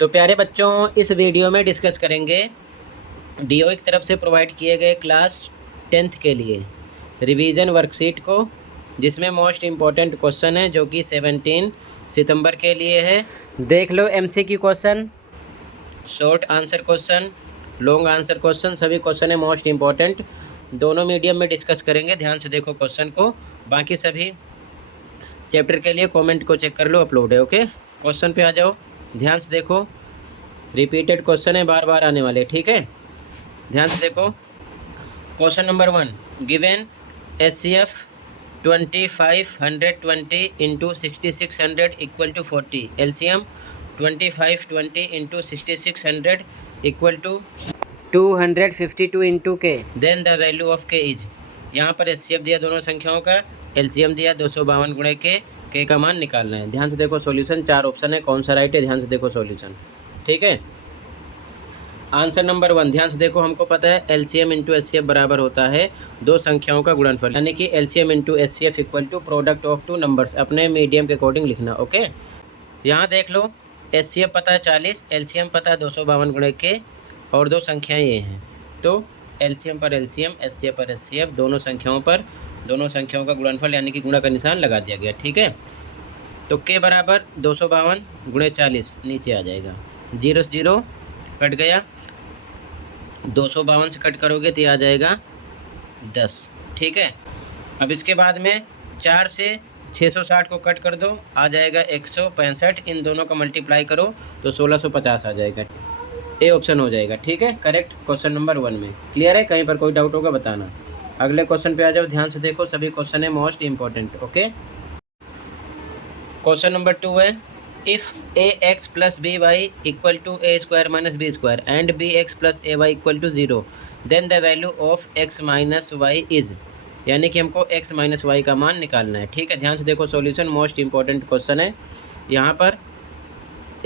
तो प्यारे बच्चों, इस वीडियो में डिस्कस करेंगे डीओ की तरफ से प्रोवाइड किए गए क्लास 10th के लिए रिवीजन वर्कशीट को, जिसमें मोस्ट इम्पॉर्टेंट क्वेश्चन है जो कि 17 सितंबर के लिए है। देख लो MCQ question, short answer question, long answer question, सभी क्वेश्चन है मोस्ट इम्पॉर्टेंट। दोनों मीडियम में डिस्कस करेंगे, ध्यान से देखो क्वेश्चन को। बाकी सभी चैप्टर के लिए कमेंट को चेक कर लो, अपलोड है। ओके, क्वेश्चन पे आ जाओ, ध्यान से देखो। रिपीटेड क्वेश्चन है, बार बार आने वाले, ठीक है। ध्यान से देखो question number 1, given HCF 2520 into 6600 equal to 40, LCM 2520 into 6600 equal to 252 into k, then the value of k is. यहाँ पर HCF दिया दोनों संख्याओं का, LCM दिया 252 गुणे के का मान निकालना है। ध्यान से देखो सॉल्यूशन, 4 ऑप्शन है, कौन सा राइट है, ध्यान से देखो सॉल्यूशन, ठीक है। आंसर नंबर 1, ध्यान से देखो, हमको पता है LCM इंटू HCF बराबर होता है दो संख्याओं का गुणनफल, यानी कि LCM into HCF equal to product of two numbers. अपने मीडियम के अकॉर्डिंग लिखना, ओके। यहाँ देख लो, HCF पता है 40, LCM पता है 252 गुणे के, और दो संख्याएं ये हैं। तो LCM पर LCM, HCF पर HCF, दोनों संख्याओं का गुणनफल यानी कि गुणा का निशान लगा दिया गया, ठीक है। तो के बराबर 252 गुणे 40 नीचे आ जाएगा, 0 से 0 कट गया, 252 से कट करोगे तो ये आ जाएगा 10, ठीक है। अब इसके बाद में 4 से 660 को कट कर दो, आ जाएगा 165, इन दोनों का मल्टीप्लाई करो तो 1650 आ जाएगा। ए ऑप्शन हो जाएगा, ठीक है, करेक्ट क्वेश्चन नंबर 1 में। क्लियर है? कहीं पर कोई डाउट होगा बताना। अगले क्वेश्चन पे आ जाओ, ध्यान से देखो, सभी क्वेश्चन है most important, okay. Question number 2 है, if ax plus b y equal to a square minus b square and b x plus a y equal to 0, then the value of x minus y is. यानी कि हमको x minus Y का मान निकालना है, ठीक है। ध्यान से देखो सॉल्यूशन, मोस्ट इंपॉर्टेंट क्वेश्चन है। यहाँ पर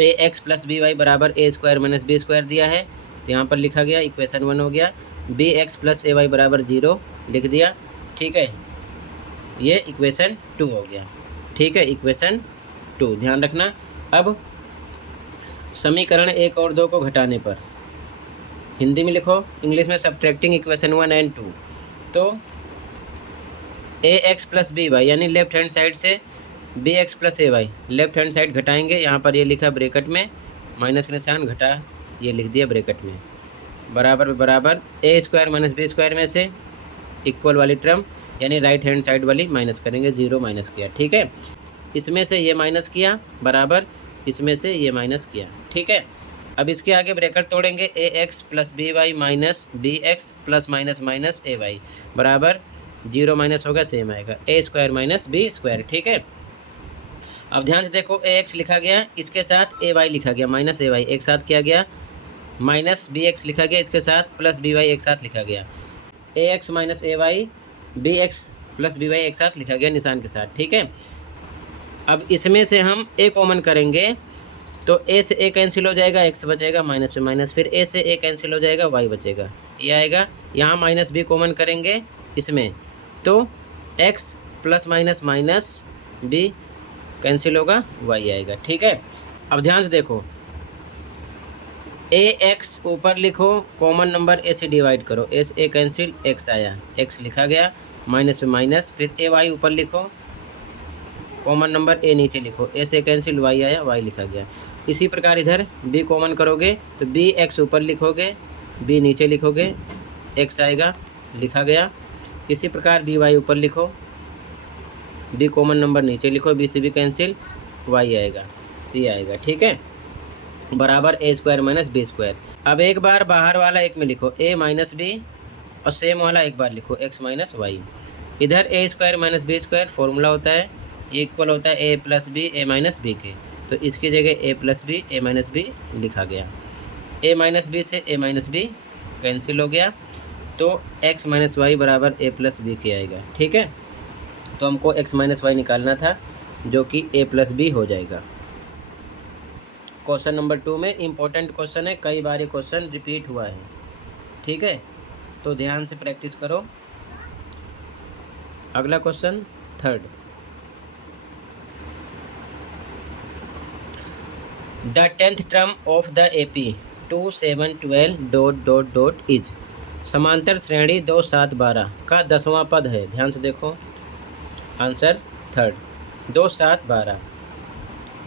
ax प्लस बी वाई बराबर a square minus b square दिया है, तो यहाँ पर लिखा गया, इक्वेशन 1 हो गया। B x plus a y बराबर 0 लिख दिया, ठीक है। ये इक्वेशन 2 हो गया, ठीक है, इक्वेशन 2 ध्यान रखना। अब समीकरण 1 और 2 को घटाने पर हिंदी में लिखो, इंग्लिश में सब्ट्रैक्टिंग इक्वेशन 1 एंड 2। तो ax प्लस बी वाई यानी लेफ्ट हैंड साइड से bx plus a Y, left hand side घटाएंगे। यहाँ पर ये लिखा ब्रैकेट में, माइनस का निशान, घटा ये लिख दिया ब्रैकेट में, बराबर बराबर a square minus b square में से इक्वल वाली टर्म यानी राइट हैंड साइड वाली माइनस करेंगे, 0 माइनस किया, ठीक है। इसमें से ये माइनस किया, बराबर इसमें से ये माइनस किया, ठीक है। अब इसके आगे ब्रैकेट तोड़ेंगे, a x plus b y minus b x plus minus minus a y बराबर 0 माइनस होगा, सेम आएगा, a square minus b square, ठीक है। अब ध्यान से देखो, ए एक्स लिखा गया, इसके साथ ए वाई लिखा गया, माइनस ए वाई एक साथ किया गया, माइनस बी एक्स लिखा गया, इसके साथ प्लस बी वाई एक साथ लिखा गया, a x minus a y, b x plus b y एक साथ लिखा गया निशान के साथ, ठीक है। अब इसमें से हम ए कॉमन करेंगे तो ए से ए कैंसिल हो जाएगा, एक्स बचेगा, माइनस से माइनस, फिर ए से ए कैंसिल हो जाएगा, वाई बचेगा, ये आएगा। यहाँ माइनस बी कॉमन करेंगे इसमें, तो x plus minus minus b cancel होगा, वाई आएगा, ठीक है। अब ध्यान से देखो, ए एक्स ऊपर लिखो, कॉमन नंबर ए से डिवाइड करो, ए से ए कैंसिल, एक्स आया, एक्स लिखा गया, माइनस पे माइनस, फिर ए वाई ऊपर लिखो, कॉमन नंबर ए नीचे लिखो, ए से कैंसिल, वाई आया, वाई लिखा गया। इसी प्रकार इधर बी कॉमन करोगे तो बी एक्स ऊपर लिखोगे, बी नीचे लिखोगे, एक्स आएगा, लिखा गया। इसी प्रकार बी वाई ऊपर लिखो, बी कॉमन नंबर नीचे लिखो, बी से बी कैंसिल, वाई आएगा, ये आएगा, ठीक है, बराबर a square minus b square. अब एक बार बाहर वाला एक में लिखो, ए माइनस बी, और सेम वाला एक बार लिखो, एक्स माइनस वाई। इधर a square minus b square formula होता है, ये इक्वल होता है a plus b a minus b के, तो इसकी जगह a plus b a minus b लिखा गया। ए माइनस बी से ए माइनस बी कैंसिल हो गया, तो एक्स माइनस वाई बराबर ए प्लस बी के आएगा, ठीक है। तो हमको एक्स माइनस वाई निकालना था, जो कि ए प्लस बी हो जाएगा। क्वेश्चन नंबर 2 में इम्पोर्टेंट क्वेश्चन है, कई बार ये क्वेश्चन रिपीट हुआ है, ठीक है, तो ध्यान से प्रैक्टिस करो। अगला question 3, the 10th term of the AP 2 7 12 dot dot dot is. समांतर श्रेणी 2 7 12 का 10वां पद है। ध्यान से देखो, आंसर थर्ड 2 7 12।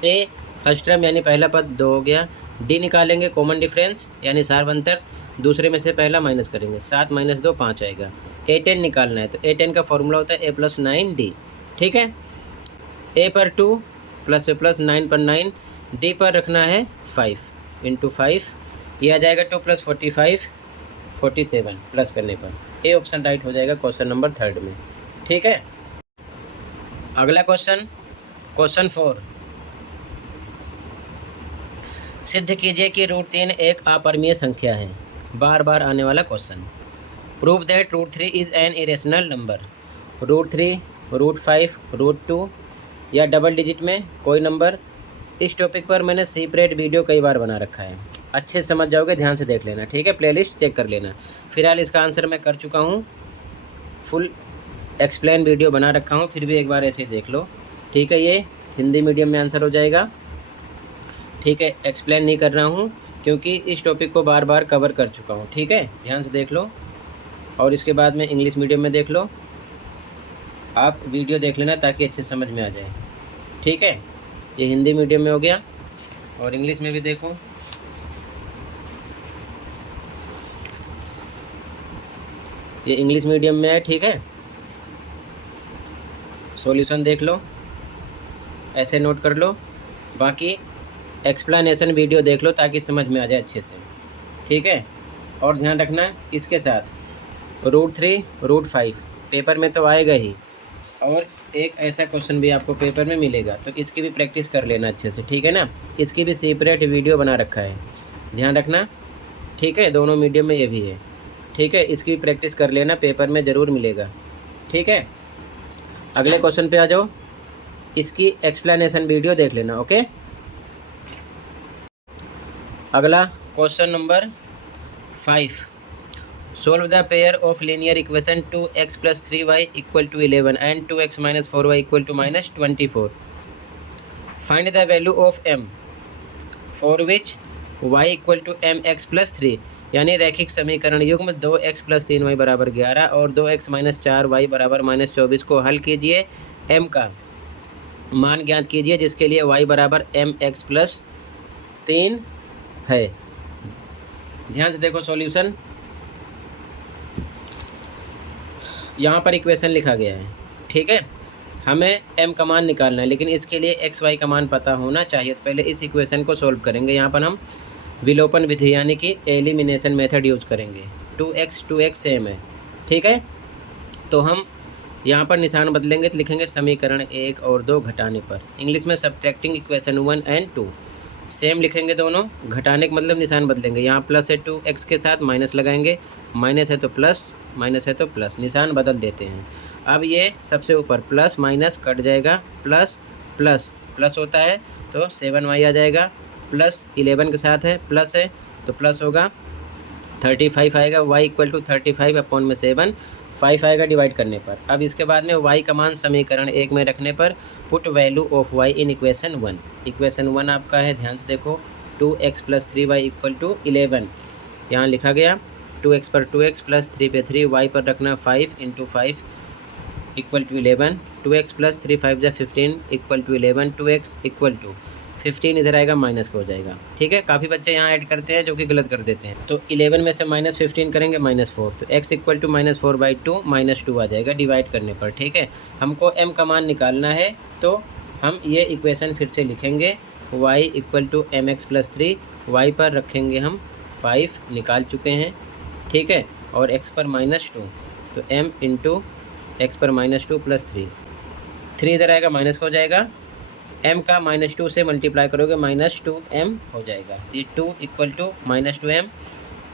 ए फर्स्ट टर्म यानी पहला पद 2 हो गया। डी निकालेंगे कॉमन डिफरेंस यानी सार्वंतर, दूसरे में से पहला माइनस करेंगे, 7 - 2 5 आएगा। A10 निकालना है तो A10 का फॉर्मूला होता है A + 9D। ठीक है, ए पर 2 प्लस पे प्लस 9 पर 9, डी पर रखना है 5 × 5, ये आ जाएगा 2 + 45 47 प्लस करने पर ए ऑप्शन राइट हो जाएगा क्वेश्चन नंबर 3 में। ठीक है, अगला क्वेश्चन, क्वेश्चन 4। सिद्ध कीजिए कि √3 एक अपरिमेय संख्या है। बार बार आने वाला question. Prove that √3 is an irrational number. √3, √5, √2 या डबल डिजिट में कोई नंबर। इस टॉपिक पर मैंने सेपरेट वीडियो कई बार बना रखा है, अच्छे से समझ जाओगे, ध्यान से देख लेना। ठीक है, प्लेलिस्ट चेक कर लेना। फिलहाल इसका आंसर मैं कर चुका हूँ, फुल एक्सप्लेन वीडियो बना रखा हूँ, फिर भी एक बार ऐसे ही देख लो। ठीक है, ये हिंदी मीडियम में आंसर हो जाएगा। ठीक है, एक्सप्लेन नहीं कर रहा हूँ क्योंकि इस टॉपिक को बार बार कवर कर चुका हूँ। ठीक है, ध्यान से देख लो, और इसके बाद में इंग्लिश मीडियम में देख लो। आप वीडियो देख लेना ताकि अच्छे समझ में आ जाए। ठीक है, ये हिंदी मीडियम में हो गया, और इंग्लिश में भी देखो। ये इंग्लिश मीडियम में है। ठीक है, सॉल्यूशन देख लो, ऐसे नोट कर लो, बाकी एक्सप्लेनेशन वीडियो देख लो ताकि समझ में आ जाए अच्छे से। ठीक है, और ध्यान रखना इसके साथ √3, √5 पेपर में तो आएगा ही, और एक ऐसा क्वेश्चन भी आपको पेपर में मिलेगा, तो इसकी भी प्रैक्टिस कर लेना अच्छे से। ठीक है ना, इसकी भी सेपरेट वीडियो बना रखा है, ध्यान रखना। ठीक है, दोनों मीडियम में ये भी है। ठीक है, इसकी भी प्रैक्टिस कर लेना, पेपर में ज़रूर मिलेगा। ठीक है, अगले क्वेश्चन पे आ जाओ, इसकी एक्सप्लेनेशन वीडियो देख लेना। ओके, अगला question number 5। Solve the pair of linear equation 2x + 3y = 11 and 2x - 4y = -24. Find the value of m for which y = mx + 3। यानी रैखिक समीकरण युग्म 2x + 3y = 11 और 2x - 4y = -24 को हल कीजिए। m का मान ज्ञात कीजिए जिसके लिए y = mx + 3 है। ध्यान से देखो सॉल्यूशन, यहाँ पर इक्वेशन लिखा गया है। ठीक है, हमें m का मान निकालना है, लेकिन इसके लिए x y का मान पता होना चाहिए। तो पहले इस इक्वेशन को सॉल्व करेंगे। यहाँ पर हम विलोपन विधि यानी कि एलिमिनेशन मेथड यूज करेंगे। 2x सेम है। ठीक है, तो हम यहाँ पर निशान बदलेंगे, तो लिखेंगे समीकरण 1 और 2 घटाने पर। इंग्लिश में सब्ट्रैक्टिंग इक्वेशन 1 एंड 2 सेम लिखेंगे दोनों। घटाने का मतलब निशान बदलेंगे, यहाँ प्लस है 2x के साथ माइनस लगाएंगे, माइनस है तो प्लस, माइनस है तो प्लस, निशान बदल देते हैं। अब ये सबसे ऊपर प्लस माइनस कट जाएगा, प्लस प्लस प्लस होता है तो 7y आ जाएगा, प्लस 11 के साथ है, प्लस है तो प्लस होगा 35 आएगा। y = 35/7, 5 आएगा डिवाइड करने पर। अब इसके बाद में y का मान समीकरण 1 में रखने पर put value of y in equation 1। Equation 1 आपका है, ध्यान से देखो, 2x + 3y = 11। यहाँ लिखा गया 2x पर 2x प्लस 3 पे 3, y पर रखना 5 × 5 = 11। 2x + 3 5 = 15 = 11। 2x = 15 इधर आएगा, माइनस का हो जाएगा। ठीक है, काफ़ी बच्चे यहाँ ऐड करते हैं जो कि गलत कर देते हैं। तो 11 में से -15 करेंगे, -4, तो x = -4/2 -2 आ जाएगा डिवाइड करने पर। ठीक है, हमको m का मान निकालना है, तो हम ये इक्वेशन फिर से लिखेंगे, y = mx + 3, y पर रखेंगे हम 5, निकाल चुके हैं। ठीक है, और x पर -2, तो m × x पर -2 + 3, 3 इधर आएगा, माइनस का हो जाएगा। m का -2 से मल्टीप्लाई करोगे, -2m हो जाएगा। ये 2 = -2m,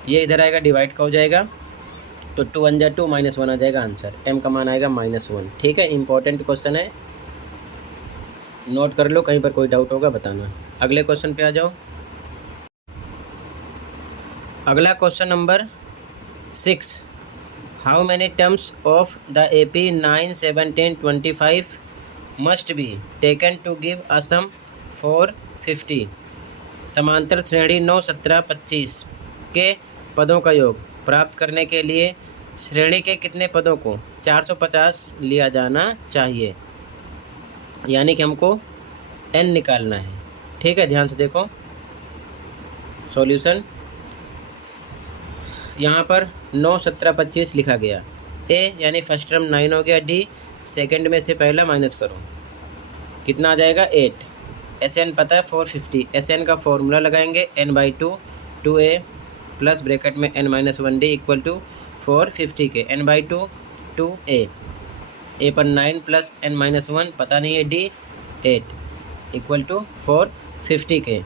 ये इधर आएगा, डिवाइड का हो जाएगा, तो 2 × 1 = 2, -1 आ जाएगा आंसर। m का मान आएगा -1। ठीक है, इंपॉर्टेंट क्वेश्चन है, नोट कर लो, कहीं पर कोई डाउट होगा बताना। अगले क्वेश्चन पे आ जाओ। अगला question number 6। How many terms of the AP 9, 7, 10, 25 must be taken to give a sum for 50? समांतर श्रेणी 9, 17, 25 के पदों का योग प्राप्त करने के लिए श्रेणी के कितने पदों को 450 लिया जाना चाहिए, यानी कि हमको n निकालना है। ठीक है, ध्यान से देखो सॉल्यूशन। यहाँ पर 9, 17, 25 लिखा गया। a यानी फर्स्ट टर्म 9 हो गया। d सेकंड में से पहला माइनस करो, कितना आ जाएगा 8। Sn पता है 450। Sn का फॉर्मूला लगाएंगे n/2 2a प्लस ब्रैकेट में n-1d इक्वल टू 450 के n/2 2a। a पर 9 प्लस n-1 पता नहीं है, d 8 इक्वल टू 450 के।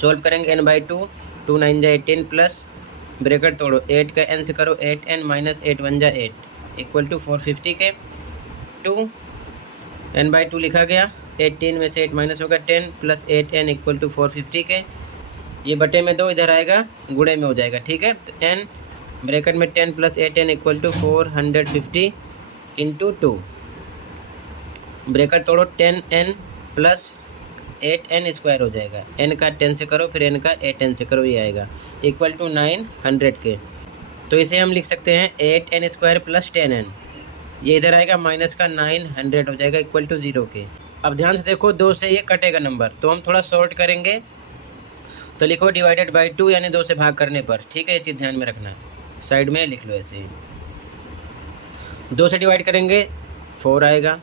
सोल्व करेंगे n/2 2 9 जा 18 प्लस ब्रैकेट तोड़ो 8 का n से करो 8n माइनस 8 1 जा 8 इक्वल टू 450 के। 2 n/2 लिखा गया, 18 में से 8 माइनस होगा 10 प्लस 8n इक्वल टू 450 के। ये बटे में 2 इधर आएगा, गुणे में हो जाएगा। ठीक है, तो n ब्रैकेट में 10 plus 8n equal to 450 into 2। Bracket तोड़ो 10n प्लस 8n स्क्वायर हो जाएगा। n का 10 से करो, फिर n का 8n से करो, ये आएगा इक्वल टू 900 के। तो इसे हम लिख सकते हैं 8n स्क्वायर प्लस 10n, ये इधर आएगा माइनस का 900 हो जाएगा इक्वल टू 0 के। अब ध्यान से देखो 2 से ये कटेगा नंबर, तो हम थोड़ा शॉर्ट करेंगे। तो लिखो डिवाइडेड बाई 2 यानी 2 से भाग करने पर। ठीक है, ये चीज़ ध्यान में रखना है, साइड में लिख लो ऐसे ही। 2 से डिवाइड करेंगे 4 आएगा,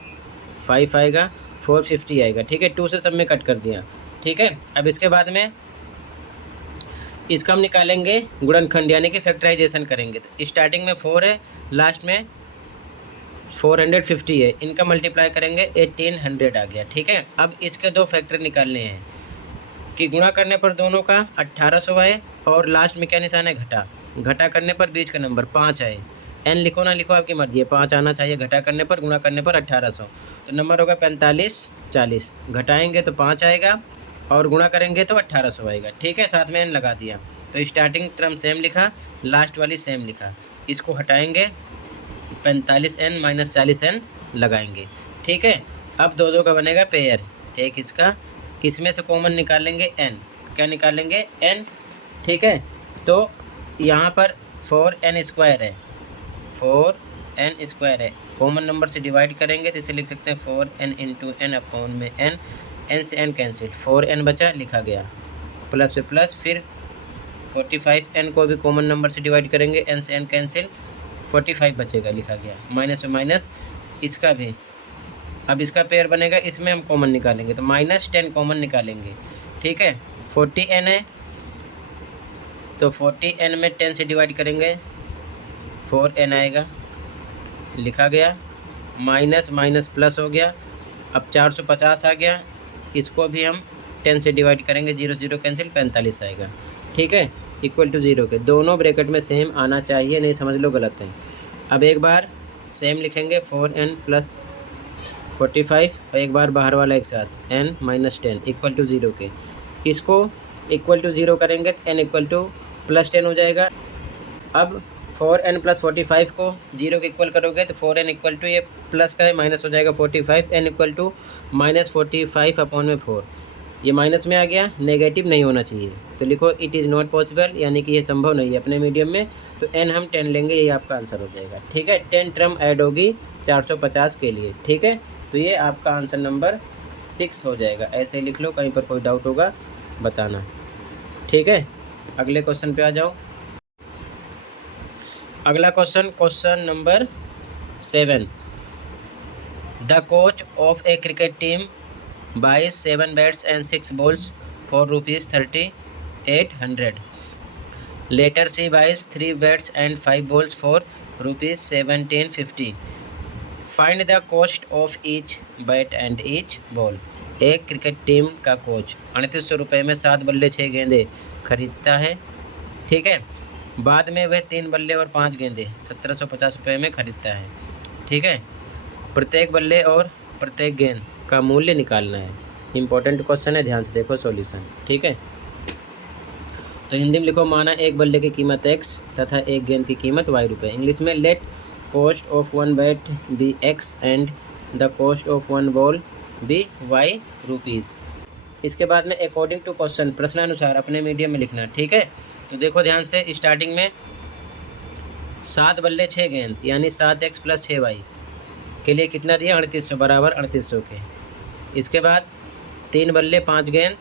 5 आएगा, 450 आएगा। ठीक है, 2 से सब में कट कर दिया। ठीक है, अब इसके बाद में इसका हम निकालेंगे गुणनखंड यानी कि फैक्टराइजेशन करेंगे। तो स्टार्टिंग में 4 है, लास्ट में 450 है, इनका मल्टीप्लाई करेंगे 1800 आ गया। ठीक है, अब इसके 2 फैक्टर निकालने हैं कि गुणा करने पर दोनों का 1800 आए और लास्ट में क्या निशान है घटा, घटा करने पर बीच का नंबर 5 आए। n लिखो ना लिखो आपकी मर्जी है, 5 आना चाहिए घटा करने पर, गुणा करने पर 1800, तो नंबर होगा 45 40। घटाएंगे तो 5 आएगा और गुणा करेंगे तो 1800 आएगा। ठीक है, साथ में n लगा दिया, तो स्टार्टिंग टर्म सेम लिखा, लास्ट वाली सेम लिखा। इसको हटाएंगे 45n माइनस 40n लगाएंगे। ठीक है, अब 2 का बनेगा पेयर, एक इसका, इसमें से कॉमन निकालेंगे n, क्या निकालेंगे n। ठीक है, तो यहाँ पर 4n स्क्वायर है, 4n स्क्वायर है, कॉमन नंबर से डिवाइड करेंगे तो इसे लिख सकते हैं 4n इंटू n अपॉन में n से n कैंसिल, 4n बचा लिखा गया, प्लस पे प्लस, फिर 45n को भी कॉमन नंबर से डिवाइड करेंगे, n से n कैंसिल, 45 बचेगा लिखा गया, माइनस पे माइनस, इसका भी। अब इसका पेयर बनेगा, इसमें हम कॉमन निकालेंगे तो -10 कॉमन निकालेंगे। ठीक है, 40n है तो 40n में 10 से डिवाइड करेंगे 4n आएगा, लिखा गया, माइनस माइनस प्लस हो गया। अब 450 आ गया, इसको भी हम 10 से डिवाइड करेंगे, 0 0 कैंसिल, 45 आएगा। ठीक है, इक्वल टू 0 के। दोनों ब्रैकेट में सेम आना चाहिए, नहीं समझ लो गलत है। अब एक बार सेम लिखेंगे 4n प्लस 45 और एक बार बाहर वाला एक साथ n माइनस 10 इक्वल टू 0 के। इसको इक्वल टू 0 करेंगे तो n इक्वल टू प्लस 10 हो जाएगा। अब 4n प्लस 45 को 0 के इक्वल करोगे तो 4n इक्वल टू, ये प्लस का है माइनस हो जाएगा 45, n equal to minus 45 upon में 4, ये माइनस में आ गया, नेगेटिव नहीं होना चाहिए, तो लिखो इट इज़ नॉट पॉसिबल, यानी कि ये संभव नहीं है अपने मीडियम में, तो n हम 10 लेंगे, ये आपका आंसर हो जाएगा। ठीक है, 10 टर्म ऐड होगी 450 के लिए। ठीक है, तो ये आपका आंसर नंबर 6 हो जाएगा। ऐसे लिख लो, कहीं पर कोई डाउट होगा बताना। ठीक है, अगले क्वेश्चन पे आ जाओ। अगला question number 7। The coach of A cricket team buys 7 bats and 6 balls for rupees 3800. Later she buys 3 bats and 5 balls for rupees 1750. Find the cost of each bat and each ball. एक cricket team का coach 3800 रुपये में 7 बल्ले 6 गेंदे खरीदता है। ठीक है, बाद में वह 3 बल्ले और 5 गेंदे 1750 रुपये में खरीदता है। ठीक है, प्रत्येक बल्ले और प्रत्येक गेंद का मूल्य निकालना है। इंपॉर्टेंट क्वेश्चन है, ध्यान से देखो सॉल्यूशन। ठीक है, तो हिंदी में लिखो, माना एक बल्ले की कीमत x तथा एक गेंद की कीमत y रुपये। इंग्लिश में let cost of 1 bat be x and the cost of 1 ball be y rupees. इसके बाद में अकॉर्डिंग टू क्वेश्चन, प्रश्नानुसार अपने मीडियम में लिखना, ठीक है। तो देखो ध्यान से, स्टार्टिंग में 7 बल्ले 6 गेंद यानी 7x + 6y के लिए कितना दिया, 3800 बराबर 3800 के। इसके बाद 3 बल्ले 5 गेंद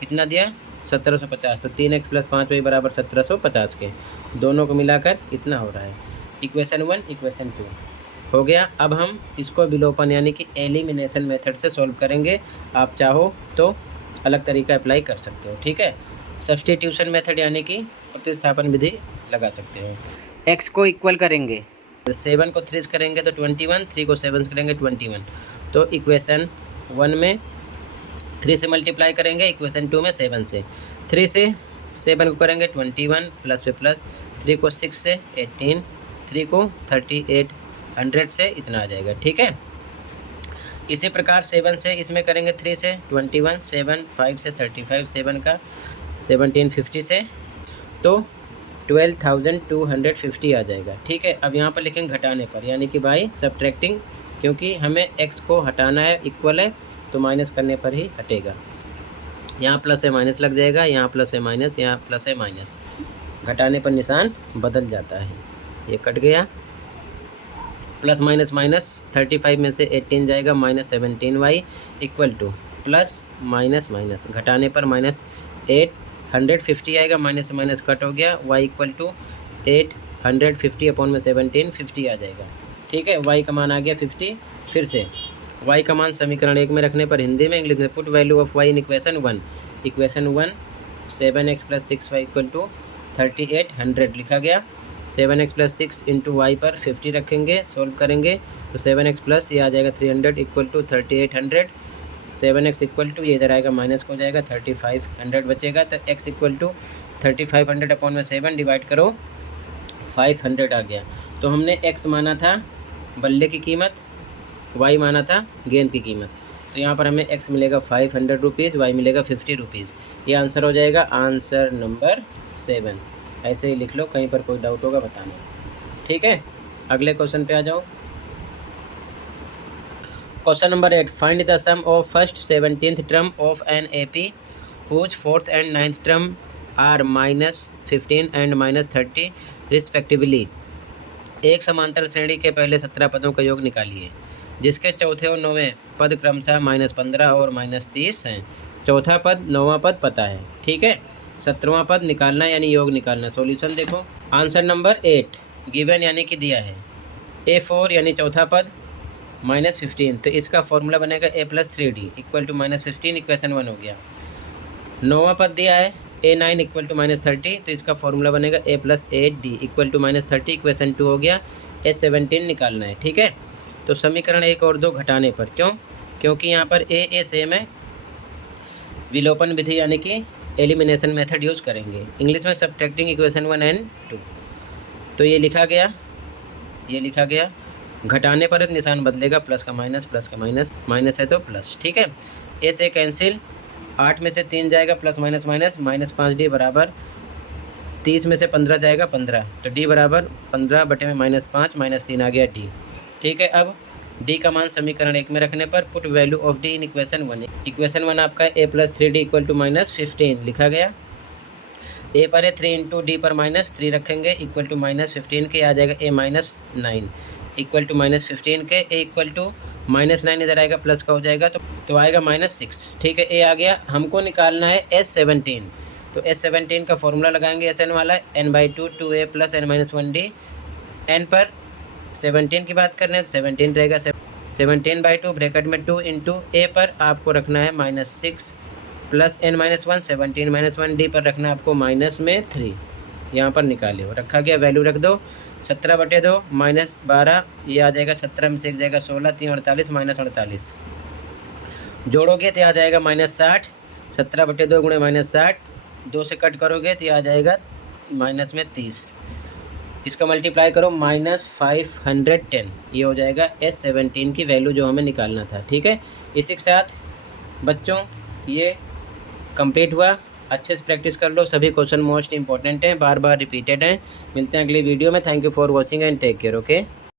कितना दिया, 1750, तो 3x + 5y बराबर 1750 के। दोनों को मिलाकर इतना हो रहा है। इक्वेशन 1 इक्वेशन 2 हो गया। अब हम इसको विलोपन यानी कि एलिमिनेशन मेथड से सॉल्व करेंगे। आप चाहो तो अलग तरीका अप्लाई कर सकते हो, ठीक है। सब्स्टिट्यूशन मेथड यानी कि प्रतिस्थापन विधि लगा सकते हो। x को इक्वल करेंगे, 7 को 3 से करेंगे तो 21, 3 को 7 से करेंगे 21। तो इक्वेशन 1 में 3 से मल्टीप्लाई करेंगे, इक्वेशन 2 में 7 से। 3 से 7 को करेंगे 21 प्लस पे प्लस, 3 को 6 से 18, 3 को 38, 100 से इतना आ जाएगा, ठीक है। इसी प्रकार 7 से इसमें करेंगे 3 से 21, 7 5 से 35, 7 का 17 50 से, तो 12,250 आ जाएगा, ठीक है। अब यहाँ पर लिखेंगे घटाने पर यानी कि बाई सब्ट्रैक्टिंग, क्योंकि हमें x को हटाना है, इक्वल है तो माइनस करने पर ही हटेगा। यहाँ प्लस है माइनस लग जाएगा, यहाँ प्लस है माइनस, यहाँ प्लस है माइनस, घटाने पर निशान बदल जाता है। ये कट गया, प्लस माइनस माइनस, 35 में से 18 जाएगा, -17y equal two plus minus minus, घटाने पर -850 आएगा, माइनस से माइनस कट हो गया, y इक्वल टू 850 अपॉन में 17 50 आ जाएगा, ठीक है। y का मान आ गया 50। फिर से y का मान समीकरण 1 में रखने पर हिंदी में, इंग्लिश में, put value of y in equation 1। Equation 1 7x + 6y equal to 3800 लिखा गया। 7x + 6 इंटू वाई पर 50 रखेंगे, सोल्व करेंगे तो 7x प्लस ये आ जाएगा 300 equal to 3800। 7x equal to ये इधर आएगा माइनस हो जाएगा, 3500 बचेगा, तो x इक्वल टू 3500 अपॉन में 7 डिवाइड करो 500 आ गया। तो हमने x माना था बल्ले की कीमत, y माना था गेंद की कीमत, तो यहाँ पर हमें x मिलेगा 500 रुपीज़, y मिलेगा 50 रुपीज़। ये आंसर हो जाएगा आंसर नंबर 7। ऐसे ही लिख लो, कहीं पर कोई डाउट होगा बताना, ठीक है। अगले क्वेश्चन पे आ जाओ। Question number 8, find the sum of first 17th term of an AP whose 4th and 9th term are -15 and -30 respectively. एक समांतर श्रेणी के पहले 17 पदों का योग निकालिए जिसके चौथे और 9वें पद क्रमशः -15 और -30 हैं। चौथा पद 9वां पद पता है, ठीक है। 17वां पद निकालना यानी योग निकालना। सॉल्यूशन देखो, आंसर नंबर 8 गिवन यानी कि दिया है, A4 यानी चौथा पद -15, तो इसका फॉर्मूला बनेगा a + 3d equal to -15, equation 1 हो गया। 9वां पद दिया है A9 इक्वल टू -30, तो इसका फॉर्मूला बनेगा a + 8d equal to -30, equation 2 हो गया। A17 निकालना है, ठीक है। तो समीकरण 1 और 2 घटाने पर, क्योंकि यहाँ पर a सेम है, विलोपन विधि यानी कि एलिमिनेशन मेथड यूज़ करेंगे। इंग्लिश में सब्ट्रैक्टिंग इक्वेशन 1 and 2, तो ये लिखा गया, घटाने पर निशान बदलेगा, प्लस का माइनस, प्लस का माइनस, माइनस है तो प्लस, ठीक है। ए से कैंसिल, 8 में से 3 जाएगा, प्लस माइनस माइनस, -5d बराबर 30 में से 15 जाएगा 15, तो d बराबर 15/में -5 -3 आ गया d, ठीक है। अब d का मान समीकरण 1 में रखने पर put value of d in equation 1। Equation 1 आपका a + 3d इक्वल टू -15 लिखा गया। a पर है 3 इंटू d पर -3 रखेंगे इक्वल टू -15 के आ जाएगा a -9 इक्वल टू -15 के, a इक्वल टू -9 इधर आएगा प्लस का हो जाएगा, तो आएगा -6, ठीक है। a आ गया। हमको निकालना है S17, तो S17 का फॉर्मूला लगाएंगे Sn वाला, n/2 2a + n-1d। n पर 17 की बात कर रहे हैं तो 17 रहेगा, 17/2 ब्रैकेट में 2 इंटू a पर आपको रखना है -6 प्लस n-1, 17 - 1d पर रखना है आपको -3, यहाँ पर निकाले हो, रखा गया। वैल्यू रख दो, 17/2 -12, ये आ जाएगा 17 में से 1 जाएगा 16, 3 48 -48, जोड़ोगे तो आ जाएगा -60, 17/2 गुणे -60, 2 से कट करोगे तो आ जाएगा -30, इसका मल्टीप्लाई करो -510, ये हो जाएगा S17 की वैल्यू जो हमें निकालना था, ठीक है। इसी के साथ बच्चों ये कंप्लीट हुआ। अच्छे से प्रैक्टिस कर लो, सभी क्वेश्चन मोस्ट इंपॉर्टेंट हैं, बार बार रिपीटेड हैं। मिलते हैं अगली वीडियो में। Thank you for watching and take care, okay.